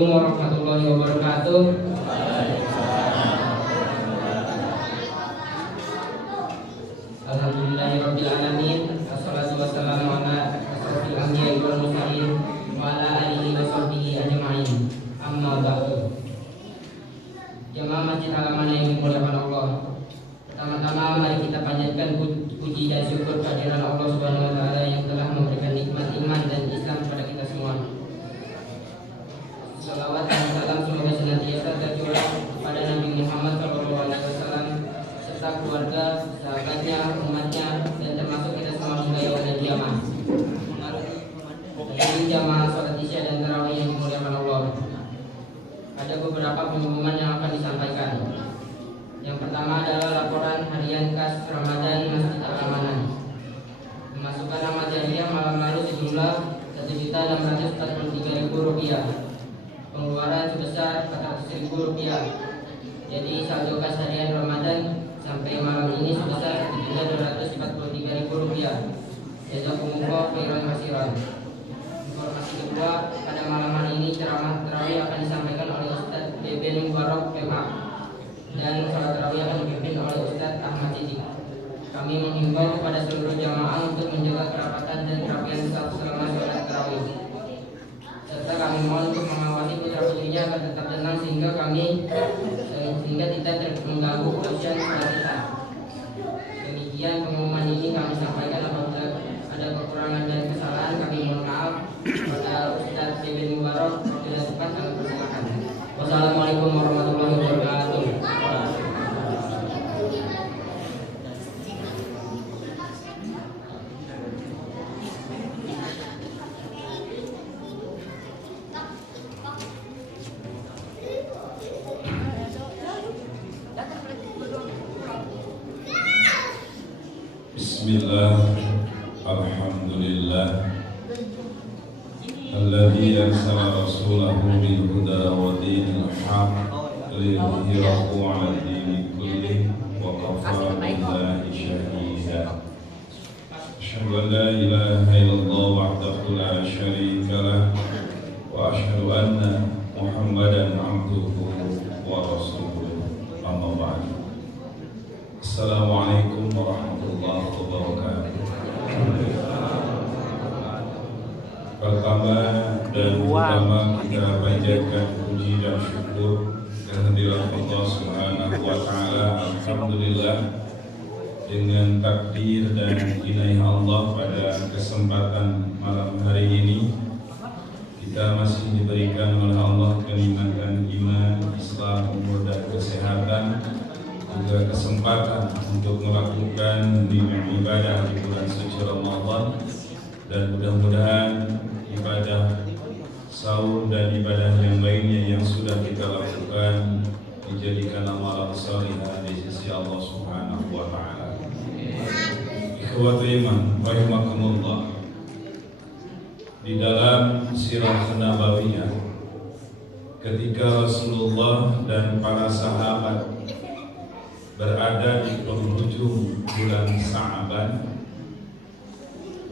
Assalamualaikum warahmatullahi wabarakatuh. Alhamdulillahirabbil alamin. Wassalatu wassalamu ala asyrofil anbiya'i wal mursalin wa ala alihi wa sahbihi ajma'in. Amma ba'du. Jemaah Masjid Halaman yang dimuliakan Allah. Pertama-tama mari kita panjatkan puji dan syukur kehadiran Allah Subhanahu wa taala yang telah memberikan nikmat iman dan Islam kepada kita semua. Salawat dan salam semoga senantiasa tercurah kepada Nabi Muhammad SAW serta keluarga, sahabatnya, umatnya, dan termasuk kita semua hingga yaumul qiyamah. Dari jamaah salat Isya dan tarawih yang dimuliakan Allah, ada beberapa pengumuman yang akan disampaikan. Yang pertama adalah laporan harian kas Ramadan Masjid Al-Amanah. Pemasukan amal jariah malam lalu sejumlah Rp1.643.000. Pengeluaran sebesar Rp400.000. Jadi saldo kas harian Ramadan sampai malam ini sebesar Rp7.243.000. Jazakumullah khairan katsiran. Informasi kedua, pada malam hari ini ceramah tarawih akan disampaikan oleh Ustaz Beben Mubarak PMA dan salat tarawih akan dipimpin oleh Ustaz Ahmad Cici. Kami menghimbau kepada seluruh jamaah untuk menjaga kerapatan dan kerapian saf selama salat tarawih. Serta kami mohon untuk mengawasi putra-putrinya agar tetap tenang sehingga tidak mengganggu kebersihan salat kita. Demikian pengumuman ini kami sampaikan. Apabila ada kekurangan dan kesalahan kami mohon maaf kepada Ustaz Beben Mubarak. Bila tepat kami persilakan. Wassalamualaikum warahmatullahi wabarakatuh. Bismillah, alhamdulillah, alladzi arsala rasulahu bil huda wa dinil haqq liyudhhirahu 'ala ad-dini kullih wa kafa billahi shahida. Asyhadu an la ilaha illallah wahdahu la syarika lah wa asyhadu anna Muhammadan 'abduhu wa rasuluh. Amma ba'du. Assalamualaikum warahmatullahi wabarakatuh. Pertama dan utama kita panjatkan puji dan syukur kehadirat Allah Subhanahu wa taala. Alhamdulillah, dengan takdir dan inayah Allah pada kesempatan malam hari ini kita masih diberikan oleh Allah kenikmatan iman, Islam, umur dan kesehatan, juga kesempatan untuk melakukan ibadah di bulan suci Ramadan, dan mudah-mudahan ibadah sahur dan ibadah yang lainnya yang sudah kita lakukan dijadikan amalan salihah di sisi Allah Subhanahu wa taala. Ikhwatul iman rahimakumullah, di dalam sirah nabawiyah ketika Rasulullah dan para sahabat berada di penghujung bulan Sa'ban,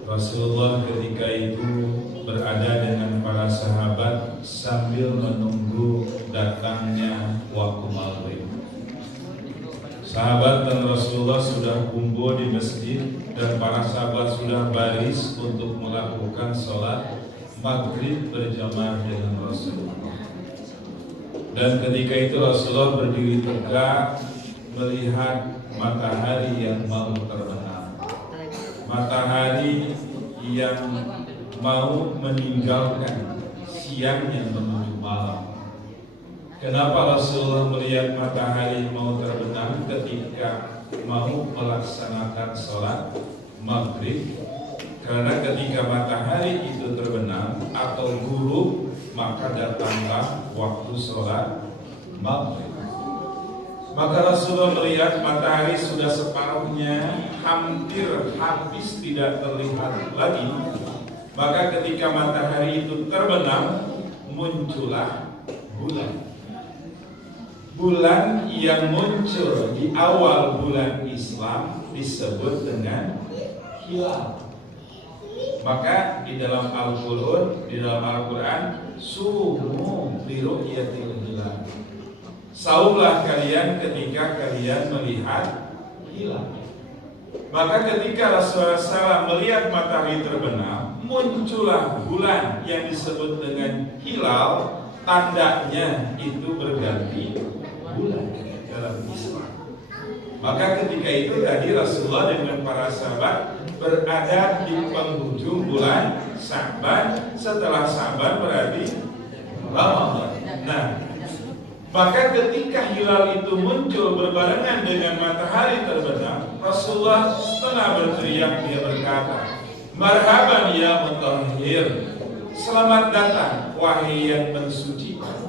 Rasulullah ketika itu berada dengan para sahabat sambil menunggu datangnya waktu maghrib. Sahabat dan Rasulullah sudah kumpul di masjid dan para sahabat sudah baris untuk melakukan sholat maghrib berjamaah dengan Rasulullah. Dan ketika itu Rasulullah berdiri tegak melihat matahari yang mau terbenam, matahari yang mau meninggalkan siangnya menuju malam. Kenapa Rasulullah melihat matahari mau terbenam ketika mau melaksanakan sholat maghrib? Karena ketika matahari itu terbenam atau gurub, maka datanglah waktu sholat maghrib. Maka Rasulullah melihat matahari sudah separuhnya hampir habis tidak terlihat lagi. Maka ketika matahari itu terbenam, muncullah bulan. Bulan yang muncul di awal bulan Islam disebut dengan hilal. Maka di dalam Al-Quran sumu liru'yatil hilal. Saumlah kalian ketika kalian melihat hilal. Maka ketika Rasulullah SAW melihat matahari terbenam, muncullah bulan yang disebut dengan hilal. Tandanya itu berganti bulan dalam Islam. Maka ketika itu tadi Rasulullah dengan para sahabat berada di penghujung bulan Sya'ban. Setelah Sya'ban berarti Ramadan. Nah, maka ketika hilal itu muncul berbarengan dengan matahari terbenam, Rasulullah setengah berteriak, dia berkata, "Marhaban ya mutahhir, selamat datang wahai yang mensucikan."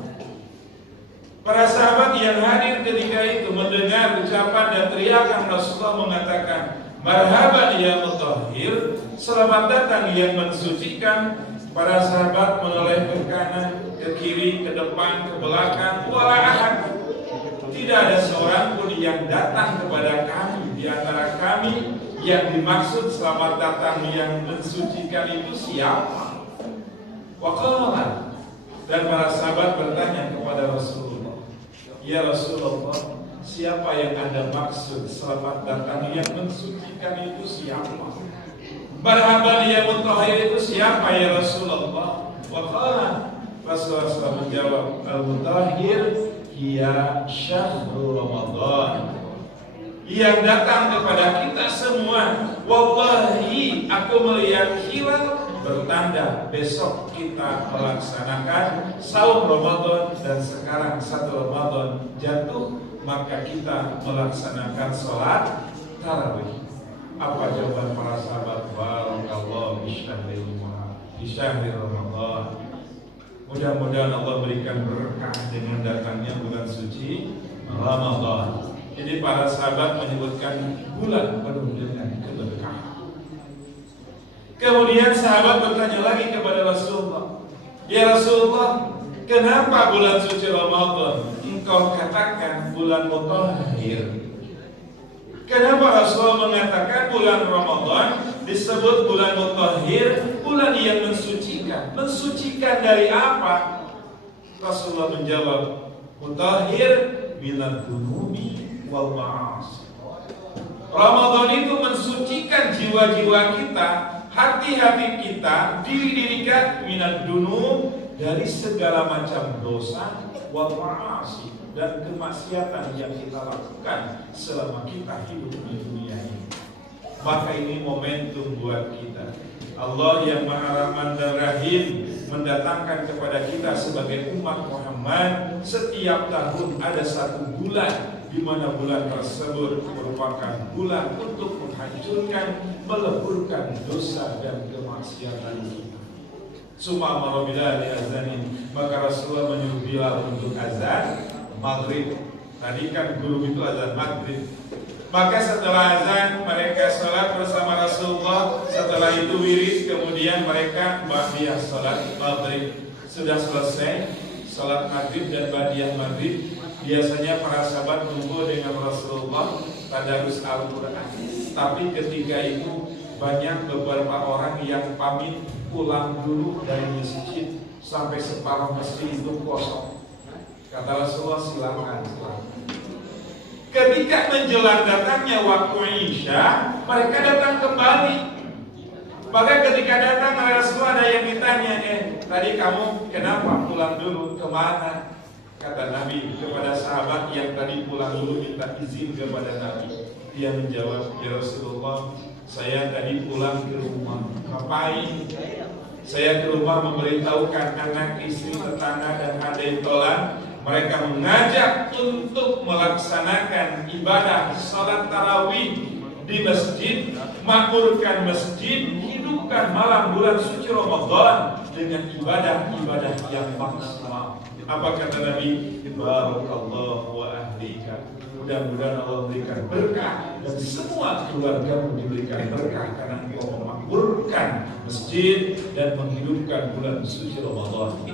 Para sahabat yang hadir ketika itu mendengar ucapan dan teriakan Rasulullah mengatakan, "Marhaban ya mutahhir, selamat datang yang mensucikan." Para sahabat menoleh ke kanan, ke kiri, ke depan, ke belakang, wala ahad. Tidak ada seorang pun yang datang kepada kami. Di antara kami yang dimaksud selamat datang yang mensucikan itu siapa? Waqala. Dan para sahabat bertanya kepada Rasulullah, "Ya Rasulullah, siapa yang Anda maksud selamat datang yang mensucikan itu siapa? Marhaban ya mutahhir itu siapa ya Rasulullah?" Waqala. Rasulullah SAW menjawab, "Al-mutahhir hiya syahrul Ramadan." Yang datang kepada kita semua, wallahi aku melihat hilal bertanda besok kita melaksanakan saum Ramadan, dan sekarang 1 Ramadan jatuh, maka kita melaksanakan sholat tarawih. Apa jawaban para sahabat? Barakallahu fi syahri Ramadan. Mudah-mudahan Allah berikan berkah dengan datangnya bulan suci Ramadan. Jadi para sahabat menyebutkan bulan penuh dengan keberkahan. Kemudian sahabat bertanya lagi kepada Rasulullah, "Ya Rasulullah, kenapa bulan suci Ramadan engkau katakan bulan mutahhir? Kenapa Rasulullah mengatakan bulan Ramadan disebut bulan mutahhir, bulan yang mensucikan? Mensucikan dari apa?" Rasulullah menjawab, "Mutahhir minad dunubi wal ma'asi." Ramadan itu mensucikan jiwa-jiwa kita, hati-hati kita, diri-diri kita minad dunub, dari segala macam dosa, wal ma'asi, dan kemaksiatan yang kita lakukan selama kita hidup di dunia ini. Maka ini momentum buat kita. Allah yang Maha Rahman dan Rahim mendatangkan kepada kita sebagai umat Muhammad setiap tahun ada 1 bulan, di mana bulan tersebut merupakan bulan untuk menghancurkan, meleburkan dosa dan kemaksiatan kita. Summa amara Bilal azanin, maka Rasulullah menyuruh Bilal untuk azan maghrib. Tadi kan guru itu azan maghrib. Maka setelah azan mereka sholat bersama Rasulullah. Setelah itu wirid, kemudian mereka ba'diyah sholat maghrib. Sudah selesai sholat maghrib dan ba'diyah maghrib, biasanya para sahabat tunggu dengan Rasulullah tadarus Al-Quran. Tapi ketika itu banyak beberapa orang yang pamit pulang dulu dari masjid, sampai separuh masjid itu kosong. Kata Rasulullah, silakan. Ketika menjelang datangnya waktu Isya, mereka datang kembali. Maka ketika datang Rasulullah, ada yang ditanya, tadi kamu kenapa pulang dulu, kemana? Kata Nabi kepada sahabat yang tadi pulang dulu minta izin kepada Nabi. Dia menjawab, "Ya Rasulullah, saya tadi pulang ke rumah." "Ngapain?" "Saya ke rumah memberitahukan anak, istri, tetangga, dan adik tolan. Mereka mengajak untuk melaksanakan ibadah salat tarawih di masjid, makmurkan masjid, hidupkan malam bulan suci Ramadan dengan ibadah-ibadah yang maksimal." Apa kata Nabi? "Barakallahu wa ahlika." Mudah-mudahan Allah berikan berkah dan semua keluargamu diberikan berkah karena engkau memakmurkan masjid dan menghidupkan bulan suci Ramadan.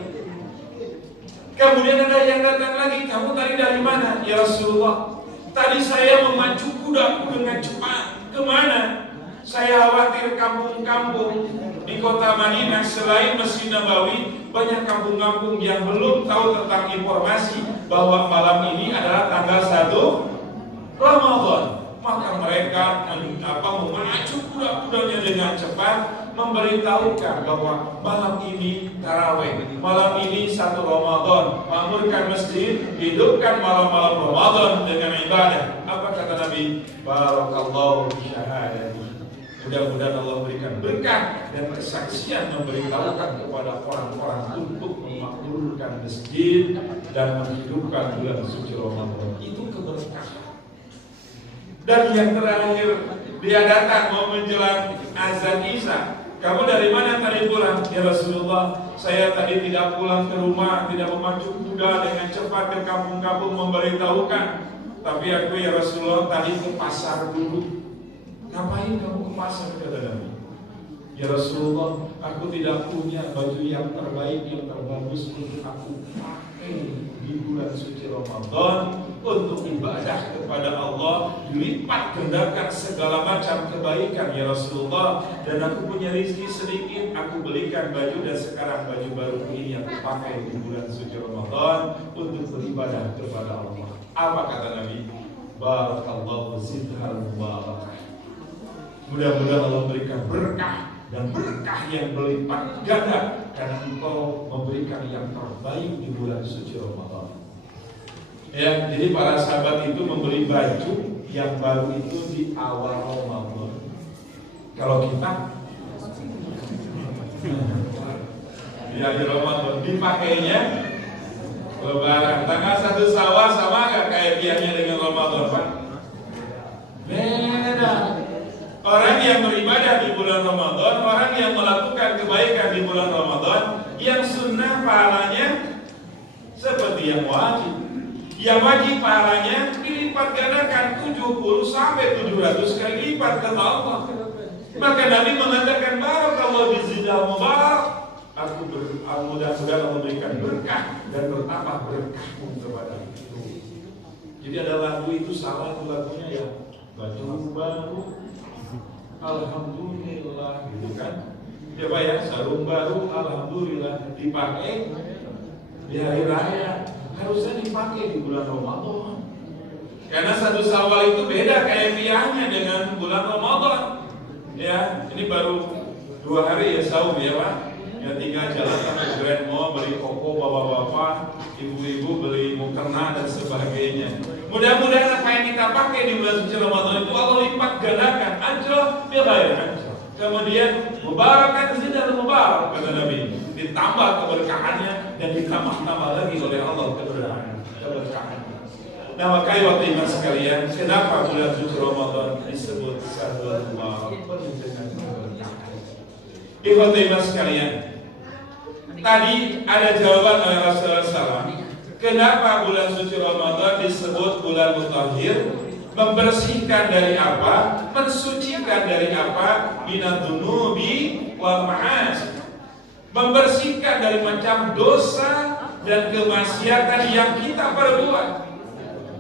Kemudian ada yang datang lagi, "Kamu tadi dari mana?" "Ya Rasulullah, tadi saya memacu kudaku dengan cepat." "Kemana?" Saya khawatir kampung-kampung di kota Madinah selain Masjid Nabawi, banyak kampung-kampung yang belum tahu tentang informasi bahwa malam ini adalah tanggal 1 Ramadan. Maka mereka memacu kuda-kudanya dengan cepat, memberitahukan bahwa malam ini tarawih, malam ini 1 Ramadan, makmurkan masjid, hidupkan malam-malam Ramadan dengan ibadah. Apa kata Nabi? Barakallahu syahadati. Mudah-mudahan Allah berikan berkah dan kesaksian memberitahukan kepada orang-orang untuk memakmurkan masjid dan menghidupkan bulan suci Ramadan. Itu keberkahan. Dan yang terakhir, dia datang mau menjelang azan Isya. Kamu dari mana tadi pulang? Ya Rasulullah, saya tadi tidak pulang ke rumah, tidak memacu kuda dengan cepat ke kampung-kampung memberitahukan. Tapi aku ya Rasulullah tadi ke pasar dulu. Ngapain kamu ke pasar, kata Nabi? Ya Rasulullah, aku tidak punya baju yang terbaik, yang terbagus untuk aku pakai di bulan suci Ramadan untuk ibadah kepada Allah, dilipat gandakan segala macam kebaikan ya Rasulullah. Dan aku punya rezeki sedikit, aku belikan baju, dan sekarang baju baru ini yang dipakai di bulan suci Ramadan untuk beribadah kepada Allah. Apa kata Nabi? Barakallahu zidhal mubarakah. Mudah-mudahan Allah berikan berkah, dan berkah yang berlipat ganda karena engkau memberikan yang terbaik di bulan suci Ramadan. Ya, jadi para sahabat itu membeli baju yang baru itu di awal Ramadan. Kalau kita ya di Ramadan dipakainya Lebaran. Tanggal 1 Syawal sama nggak kayak biasanya dengan Ramadan, Pak? Beda. Orang yang beribadah di bulan Ramadan, orang yang melakukan kebaikan di bulan Ramadan, yang sunnah pahalanya seperti yang wajib. Yang wajib pahalanya dilipat gandakan 70 sampai 700 kali lipat kata Allah. Maka Nabi mengatakan barakallahu bizidal mubarak. Aku mudah-mudahan Allah memberikan berkah dan bertambah berkahmu kepada itu. Jadi ada lagu itu salah, itu lagunya ya baju baru. Alhamdulillah, gitu kan? Ya Pak ya, sarung baru, alhamdulillah dipakai di hari raya. Harusnya dipakai di bulan Ramadan. Karena 1 Syawal itu beda kaifiahnya dengan bulan Ramadan. Ya, ini baru 2 hari ya saum ya Pak. Ya tinggal jalan sampai Grand Mall beli koko bapak-bapak, ibu-ibu beli mukena dan sebagainya. Mudah-mudahan apa yang kita pakai di bulan suci Ramadan itu Allah lipat gandakan ajro bilair ajro. Kemudian mubarakan zidal mubarak kata Nabi, ditambah keberkahannya dan ditambah-tambah lagi oleh Allah keberkahan. Nah makanya waktu iman sekalian, kenapa bulan suci Ramadan disebut syahrul mubarak? Penuh dengan keberkahan. Iman sekalian, tadi ada jawaban oleh Rasulullah SAW. Kenapa bulan suci Ramadan disebut bulan mutahhir? Membersihkan dari apa? Mensucikan dari apa? Minadzunubi wal ma'asi. Membersihkan dari macam dosa dan kemaksiatan yang kita perbuat.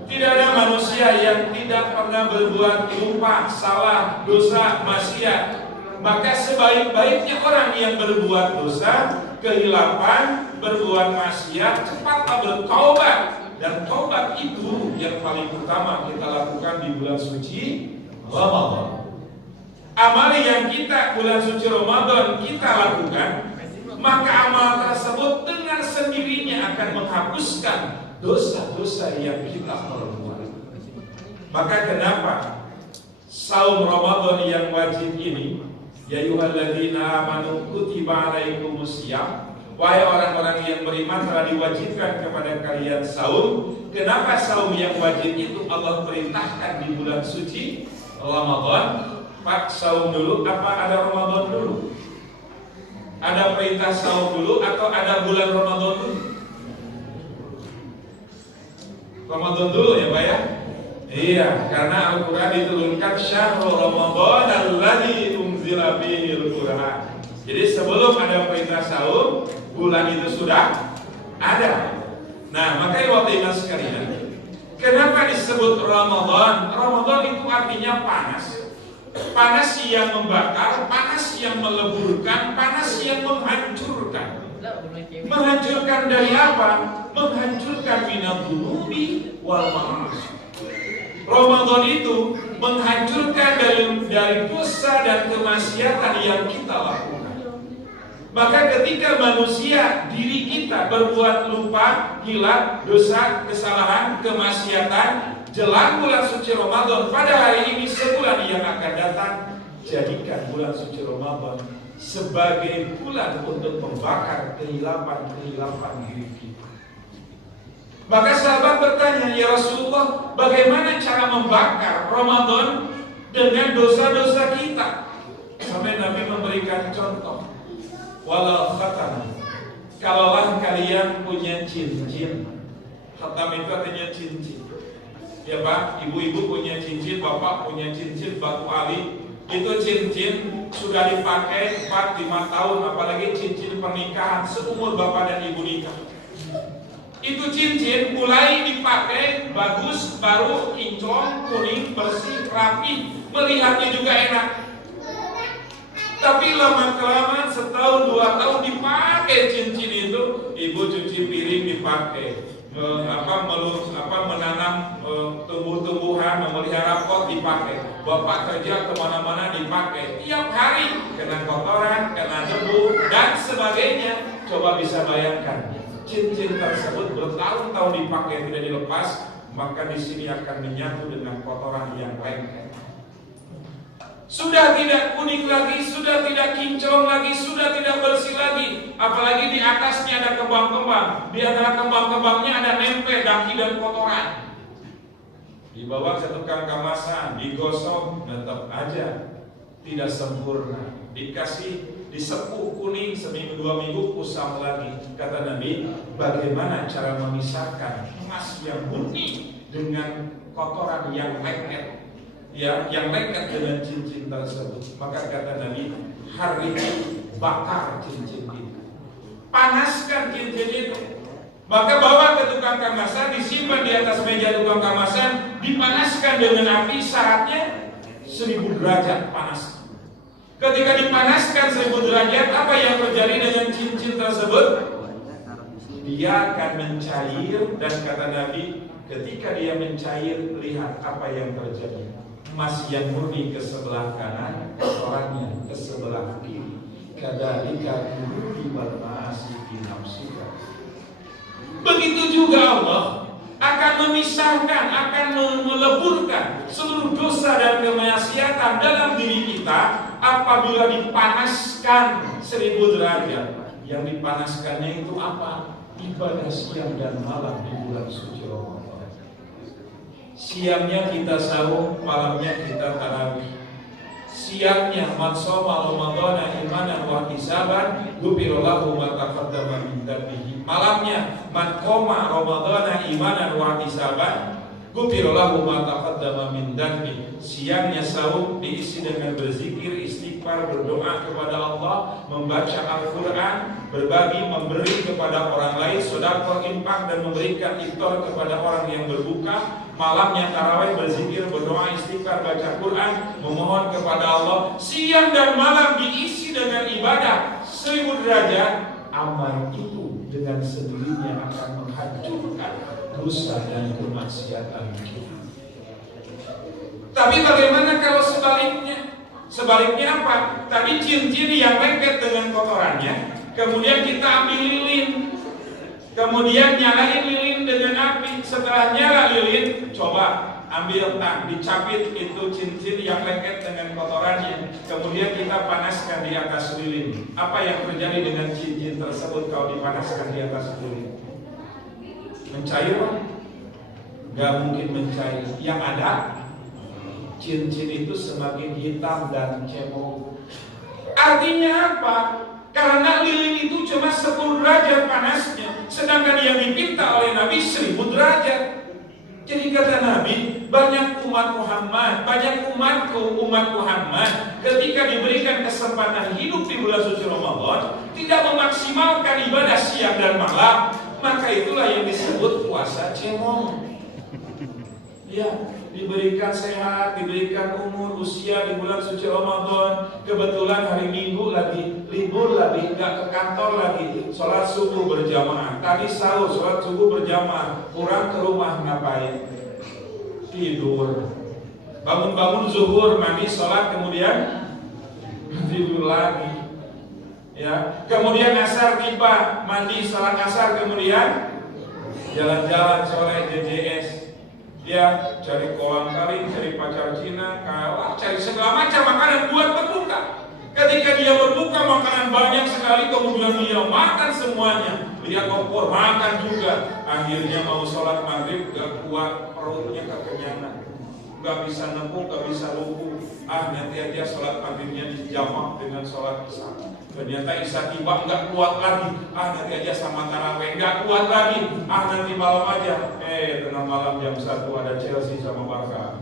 Tidak ada manusia yang tidak pernah berbuat lupa, salah, dosa, maksiat. Maka sebaik-baiknya orang yang berbuat dosa, kehilapan, berbuat maksiat, cepatlah bertaubat. Dan taubat itu yang paling utama kita lakukan di bulan suci Ramadan. Amal yang kita bulan suci Ramadan kita lakukan, maka amal tersebut dengan sendirinya akan menghapuskan dosa-dosa yang kita perbuat. Maka kenapa saum Ramadan yang wajib ini, ya ayyuhalladzina amanu kutiba alaikumusiyam, wahai orang-orang yang beriman telah diwajibkan kepada kalian saum. Kenapa saum yang wajib itu Allah perintahkan di bulan suci Ramadan? Pak, saum dulu apa ada Ramadan dulu? Ada perintah saum dulu atau ada bulan Ramadan dulu? Ramadan dulu ya Pak ya? Iya, karena Al-Quran diturunkan syahrul Ramadan alladzi unzila fihil Quran. Jadi sebelum ada perintah saum, bulan itu sudah ada. Nah, makanya waktu iman sekalian, kenapa disebut Ramadan? Ramadan itu artinya panas. Panas yang membakar, panas yang meleburkan, panas yang menghancurkan. Menghancurkan dari apa? Menghancurkan minat dunubi wal ma'asi. Ramadan itu menghancurkan dari dosa dan kemaksiatan yang kita lakukan. Maka ketika manusia, diri kita berbuat lupa, hilaf, dosa, kesalahan, kemaksiatan, jelang bulan suci Ramadan pada hari ini sebulan yang akan datang, jadikan bulan suci Ramadan sebagai bulan untuk membakar kehilapan-kehilapan diri kita. Maka sahabat bertanya, ya Rasulullah, bagaimana cara membakar Ramadan dengan dosa-dosa kita? Sampai Nabi memberikan contoh. Walau khatam, kalaulah kalian punya cincin. Khatam itu artinya cincin. Ya Pak, ibu-ibu punya cincin, bapak punya cincin batu ali. Itu cincin sudah dipakai 4-5 tahun, apalagi cincin pernikahan seumur bapak dan ibu nikah. Itu cincin mulai dipakai bagus, baru, kinclong, kuning, bersih, rapi, melihatnya juga enak. Tapi lama-kelamaan setahun 2 tahun dipakai cincin itu, ibu cuci piring dipakai, menanam tumbuh-tumbuhan, memelihara pot dipakai, bapak kerja kemana-mana dipakai, tiap hari kena kotoran, kena debu dan sebagainya. Coba bisa bayangkan, cincin tersebut bertahun-tahun dipakai tidak dilepas, maka di sini akan menyatu dengan kotoran yang lengket. Sudah tidak kuning lagi, sudah tidak kinclong lagi, sudah tidak bersih lagi. Apalagi di atasnya ada kembang-kembang, di antara kembang-kembangnya ada nempel, daki dan kotoran. Dibawa ke tukang kemasan, digosok, tetap aja tidak sempurna. Dikasih disepuh kuning seminggu 2 minggu kusam lagi. Kata Nabi, bagaimana cara memisahkan emas yang murni dengan kotoran yang lengket? Ya, yang lengket dengan cincin tersebut. Maka kata Nabi, hari ini bakar cincin itu, panaskan cincin itu. Maka bawa ke tukang kemasan, disimpan di atas meja tukang kemasan, dipanaskan dengan api, syaratnya 1000 derajat panas. Ketika dipanaskan 1000 derajat, apa yang terjadi dengan cincin tersebut? Dia akan mencair, dan kata Nabi, ketika dia mencair, lihat apa yang terjadi. Emas yang murni ke sebelah kanan, kotorannya ke sebelah kiri. Kadzalika dunubi wal ma'asi fi nafsika. Begitu juga Allah akan memisahkan, akan meleburkan seluruh dosa dan kemaksiatan dalam diri kita apabila dipanaskan 1000 derajat. Yang dipanaskannya itu apa? Ibadah siang dan malam di bulan suci Ramadan. Siangnya kita sahur, malamnya kita tarawih. Siangnya man shoma Ramadhana imanan wa ihtisaban ghufira lahu ma taqaddama min dhanbihi. Malamnya man qoma Ramadhana imanan wa ihtisaban ghufira lahu ma taqaddama min dhanbihi. Siangnya sahur diisi dengan berzikir, istighfar, berdoa kepada Allah, membaca Al-Qur'an, berbagi, memberi kepada orang lain, sedekah, infak dan memberikan iftar kepada orang yang berbuka. Malamnya tarawih, berzikir, berdoa, istighfar, baca Quran, memohon kepada Allah. Siang dan malam diisi dengan ibadah 1000 derajat. Amal itu dengan sendirinya akan menghancurkan dosa dan kemaksiatan kita. Tapi bagaimana kalau sebaliknya? Sebaliknya apa? Tadi cincin yang lengket dengan kotorannya, kemudian kita ambil lilin, kemudian nyalain lilin dengan api. Setelah nyala lilin, coba ambil dicapit itu cincin yang lengket dengan kotorannya, kemudian kita panaskan di atas lilin. Apa yang terjadi dengan cincin tersebut kalau dipanaskan di atas lilin? Mencair? Gak mungkin mencair. Yang ada, cincin itu semakin hitam dan cemong. Artinya apa? Karena lilin itu cuma 10 derajat panasnya, sedangkan yang dipinta oleh Nabi 1000 derajat. Jadi kata Nabi, banyak umat Muhammad, banyak umatku, umat Muhammad, ketika diberikan kesempatan hidup di bulan suci Ramadan, tidak memaksimalkan ibadah siang dan malam, maka itulah yang disebut puasa cemong. Ya, diberikan sehat, diberikan umur, usia di bulan suci Ramadan. Kebetulan hari Minggu lagi, libur lagi, nggak ke kantor lagi. Sholat subuh berjamaah. Tadi sahur, sholat subuh berjamaah. Pulang ke rumah ngapain? Tidur. Bangun-bangun zuhur, mandi, sholat, kemudian tidur lagi. Ya, kemudian asar tiba, mandi, sholat asar, kemudian jalan-jalan sore JJS. Ya, cari kolang kaling, cari pacar Cina, cari segala macam makanan buat berbuka. Ketika dia berbuka, makanan banyak sekali, kemudian dia makan semuanya. Dia kompor, makan juga. Akhirnya mau sholat maghrib, gak kuat, perutnya kekenyangan. Gak bisa nempuk, gak bisa lumpuh. Nanti aja sholat maghribnya dijamak dengan sholat isya. Ternyata isya tiba gak kuat lagi. Nanti aja sama tarawih gak kuat lagi. Nanti malam aja. Tengah malam jam 1 ada Chelsea sama Barca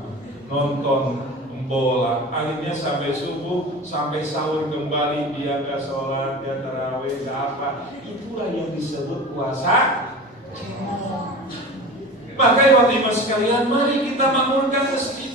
nonton bola. Akhirnya sampai subuh, sampai sahur kembali dia gak sholat, dia tarawih, gak apa. Itulah yang disebut puasa cemong. Maka ibu-ibu sekalian, mari kita bangunkan masjid.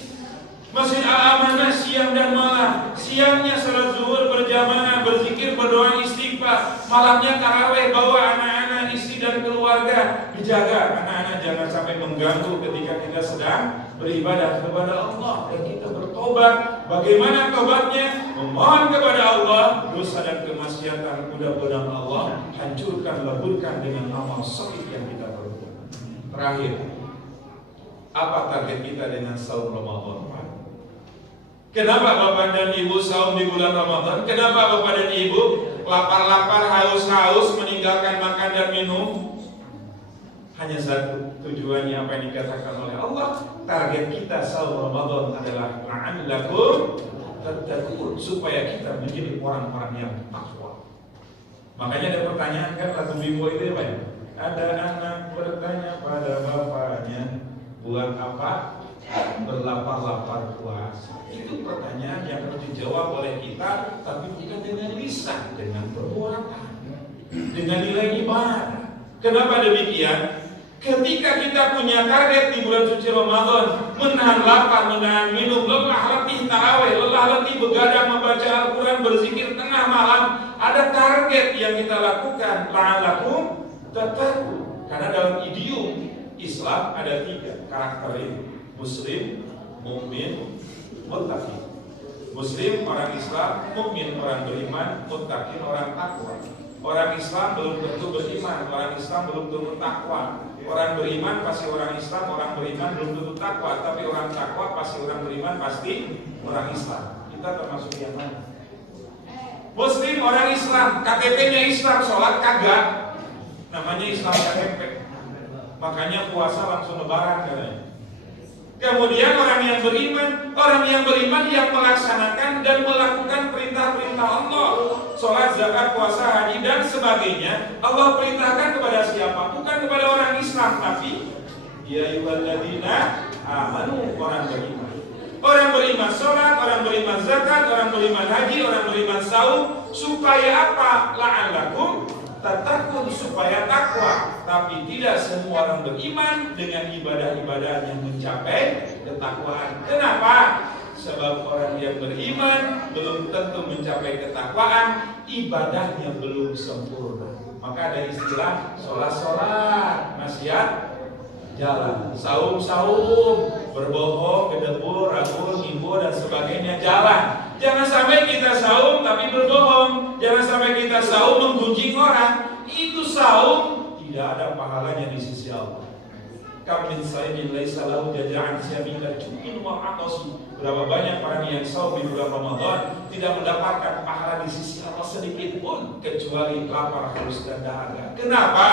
Masjid Al-Amanah siang dan malam. Siangnya salat zuhur berjamaah, berzikir, berdoa, istighfar. Malamnya tarawih, bawa anak-anak, istri dan keluarga. Dijaga anak-anak jangan sampai mengganggu ketika kita sedang beribadah kepada Allah. Dan kita bertobat. Bagaimana tobatnya? Memohon kepada Allah dosa dan kemaksiatan. Mudah-mudahan Allah hancurkan, leburkan dengan amal saleh yang kita perbuat. Terakhir, apa target kita dengan saum Ramadan? Kenapa Bapak dan Ibu saum di bulan Ramadan? Kenapa Bapak dan Ibu lapar-lapar, haus-haus, meninggalkan makan dan minum? Hanya satu tujuannya apa yang dikatakan oleh Allah. Target kita saum Ramadan adalah la'allakum tattaqun, supaya kita menjadi orang-orang yang takwa. Makanya ada pertanyaan kan lagu Bimbo itu apa ya? Ada anak bertanya pada bapaknya, buat apa berlapar-lapar puasa? Itu pertanyaan yang harus dijawab oleh kita, tapi bukan dengan lisan, dengan perbuatan, dengan nilai ibadah. Kenapa demikian? Ketika kita punya target di bulan suci Ramadan, menahan lapar, menahan minum, lelah letih tarawih, lelah letih begadang membaca Al-Quran, berzikir tengah malam, ada target yang kita lakukan, la'allakum tattaqun. Karena dalam idiom Islam ada 3 karakter ini: Muslim, mukmin, muttaqin. Muslim orang Islam, mukmin orang beriman, muttaqin orang takwa. Orang Islam belum tentu beriman, orang Islam belum tentu takwa. Orang beriman pasti orang Islam, orang beriman belum tentu takwa. Tapi orang takwa pasti orang beriman, pasti orang Islam. Kita termasuk yang mana? Muslim orang Islam, KTP-nya Islam, sholat kagak. Namanya Islam KTP. Makanya puasa langsung lebaran katanya. Kemudian orang yang beriman yang melaksanakan dan melakukan perintah-perintah Allah, sholat, zakat, puasa, haji dan sebagainya. Allah perintahkan kepada siapa? Bukan kepada orang Islam, tapi ya ayyuhalladzina amanu, orang beriman. Orang beriman sholat, orang beriman zakat, orang beriman haji, orang beriman saum. Supaya apa? La'allakum tattaqun, supaya takwa. Tapi tidak semua orang beriman dengan ibadah-ibadah yang mencapai ketakwaan. Kenapa? Sebab orang yang beriman belum tentu mencapai ketakwaan, ibadahnya belum sempurna. Maka ada istilah sholat-sholat, maksiat jalan, saum-saum, berbohong, gedebur, ragu, ngimbo dan sebagainya jalan. Jangan sampai kita saum tapi berbohong. Jangan sampai kita saum menggunjing orang. Itu saum tidak ada pahalanya di sisi Allah. Kam min sa'imin laisa lahu jaza'an syamila ju'in wa aqasi. Berapa banyak orang yang saum di bulan Ramadan tidak mendapatkan pahala di sisi Allah sedikit pun kecuali lapar, haus dan dahaga. Kenapa?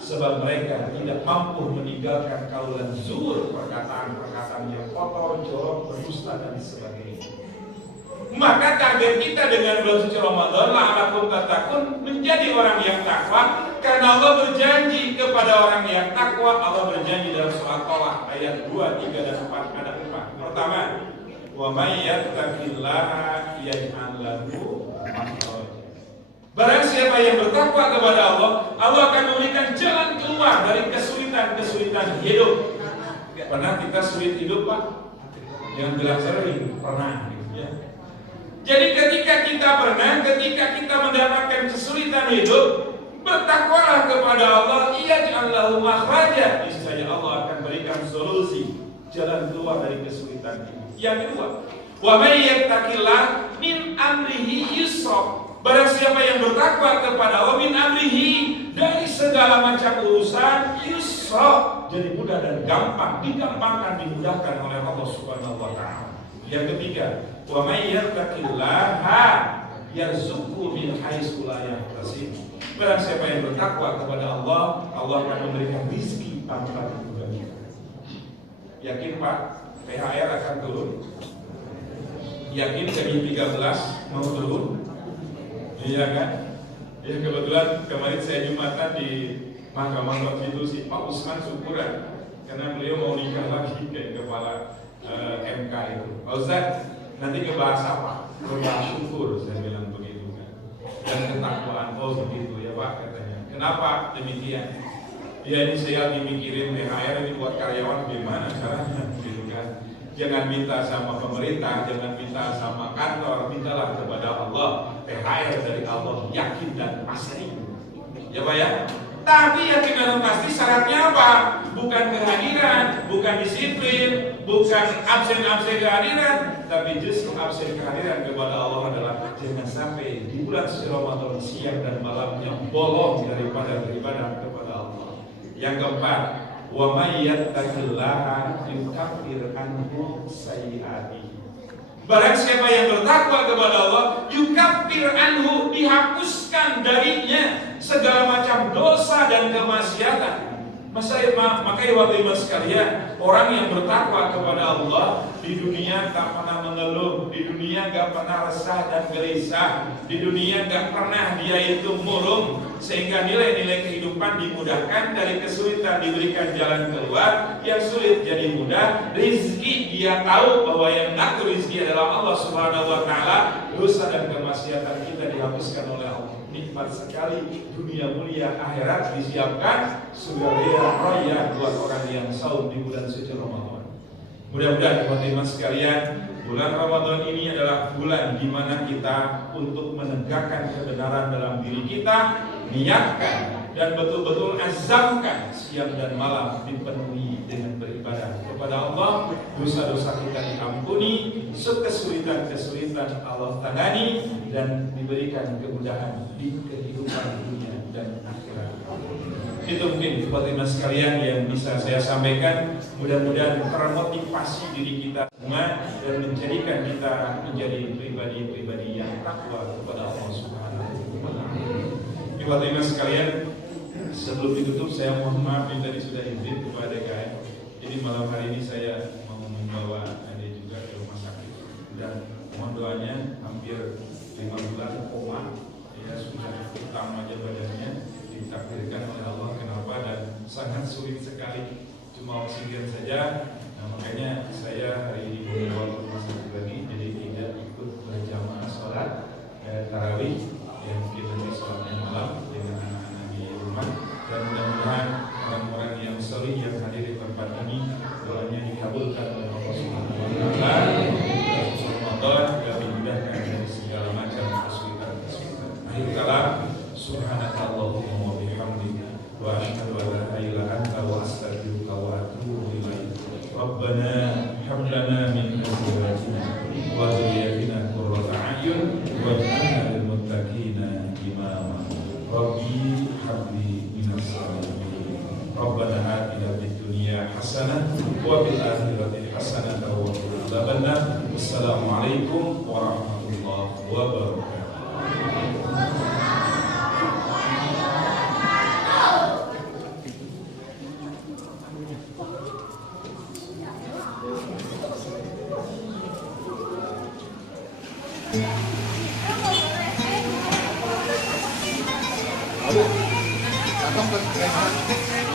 Sebab mereka tidak mampu meninggalkan kaulan zur, perkataan-perkataan yang kotor, jorok, berdusta dan sebagainya. Maka target kita dengan bulan suci Ramadan, la'allakum tattaqun, menjadi orang yang takwa. Karena Allah berjanji kepada orang yang takwa. Allah berjanji dalam surat Thalah ayat 2, 3 dan 4 ada 4. Pertama, wa may yattaqillaha yaj'al lahu makhraja. Barang siapa yang bertakwa kepada Allah, Allah akan memberikan jalan keluar dari kesulitan-kesulitan hidup. pernah kita sulit hidup Pak? Yang bilang sering, pernah gitu ya. Jadi ketika kita mendapatkan kesulitan hidup, bertakwalah kepada Allah, iyaj'al lahu makhraja, niscaya Allah akan berikan solusi, jalan keluar dari kesulitan ini. Yang kedua, wa may yattaqillah min amrihi yusra. Barang siapa yang bertakwa kepada Allah, min amrihi, dari segala macam urusan, yusra, jadi mudah dan gampang, digampangkan, dimudahkan oleh Allah Subhanahu wa taala. Yang ketiga, wa may yattaqillaha yarzuqhu min haitsu la yahtasib. Barang siapa yang bertakwa kepada Allah, Allah akan memberikan rezeki tanpa diduga. Yakin Pak, THR akan turun? Yakin gaji 13 mau turun? Iya kan? Ya kebetulan kemarin saya Jumatan di Mahkamah Konstitusi, Pak Usman syukuran karena beliau mau nikah lagi kayak kepala MK itu. Pak Ustaz, nanti ngebahas apa? Ngebahas syukur, saya bilang begitu kan. Dan ketakwaan, oh begitu ya Pak katanya. Kenapa demikian? Ya ini saya lagi mikirin THR ini buat karyawan gimana caranya gitu kan. Jangan minta sama pemerintah, jangan minta sama kantor, mintalah kepada Allah. THR dari Allah, yakin dan pasti. Ya Pak ya? Tapi yakin dan pasti syaratnya apa? Bukan kehadiran, bukan disiplin, bukan absen-absen kehadiran, tapi justru absen kehadiran kepada Allah adalah jangan sampai di bulan suci Ramadan siang dan malamnya bolong daripada beribadah kepada Allah. Yang keempat, wa may yattaqillaha yukaffir anhu sayyi'atihi. Barang siapa yang bertakwa kepada Allah, yukaffir anhu, dihapuskan darinya segala macam dosa dan kemaksiatan. Maka ibu-ibu sekalian, orang yang bertakwa kepada Allah di dunia tak pernah mengeluh, di dunia gak pernah resah dan gelisah, di dunia gak pernah dia itu murung, sehingga nilai-nilai kehidupan dimudahkan, dari kesulitan diberikan jalan keluar, yang sulit jadi mudah, rizki dia tahu bahwa yang ngatur rizki adalah Allah Subhanahu wa taala, dosa dan kemaksiatan kita dihapuskan oleh Allah. Nikmat sekali, dunia mulia, akhirat disiapkan, surga raya buat orang yang saum di bulan suci Ramadan. Mudah-mudahan teman-teman sekalian, bulan Ramadan ini adalah bulan di mana kita untuk menegakkan kebenaran dalam diri kita, niatkan dan betul-betul azamkan siang dan malam dipenuhi dengan beribadah kepada Allah. Dosa-dosa kita diampuni, kesulitan-kesulitan Allah tangani, dan diberikan kemudahan di kehidupan dunia dan akhirat. Itu mungkin teman-teman sekalian yang bisa saya sampaikan. Mudah-mudahan termotivasi diri kita semua dan menjadikan kita menjadi pribadi-pribadi yang takwa kepada Allah Subhanahu wa taala. Teman-teman sekalian, sebelum ditutup saya mohon maaf yang tadi sudah izin kepada DKM. Jadi malam hari ini saya mau membawa adik juga ke rumah sakit dan mohon doanya, hampir 5 bulan koma, ya sudah hitam aja badannya, ditakdirkan oleh Allah. Kenapa? Dan sangat sulit sekali, cuma oksigen saja. Nah, makanya saya hari ini membawa ke rumah sakit lagi, jadi tidak ikut berjamaah sholat tarawih yang kita di sholatnya malam dengan anak-anak di rumah. Dan mudah-mudahan orang-orang yang solih yang hadir di tempat ini doanya dikabulkan oleh Allah Subhanahu wa taala. Ramadan juga dimudahkan dari segala macam kesulitan-kesulitan. Akhir kalam, subhanakallahumma wa bihamdika wa asyhadu an la ilaha illa anta wa astaghfiruka wa atubu ilaik. Rabbana hab lana min azwajina wa dhurriyyatina qurrata a'yun waj'alna lil muttaqina imama. Rabbi habli minas salihin. Rabbana atina fid dunya hasanah wa fil akhirati hasanah wa qina adzabannar. Wassalamualaikum warahmatullahi wabarakatuh. Datang ke